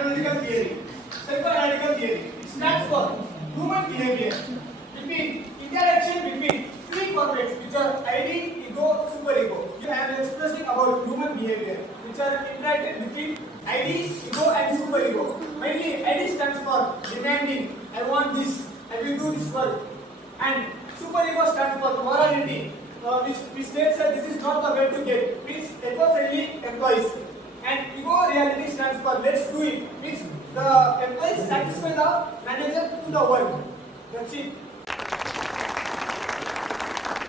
psychological theory. Psychoanalytical theory. It stands for human behavior. Between interaction between three formats which are ID, ego, superego. I am expressing about human behavior which are interacted between ID, ego and superego. Mainly ID stands for demanding. I want this. I will do this work. And superego stands for morality, which states that this is not the way to get. Means eco-friendly employees. And ego reality stands for let's do it. Means the employees satisfy the manager to the work. That's it.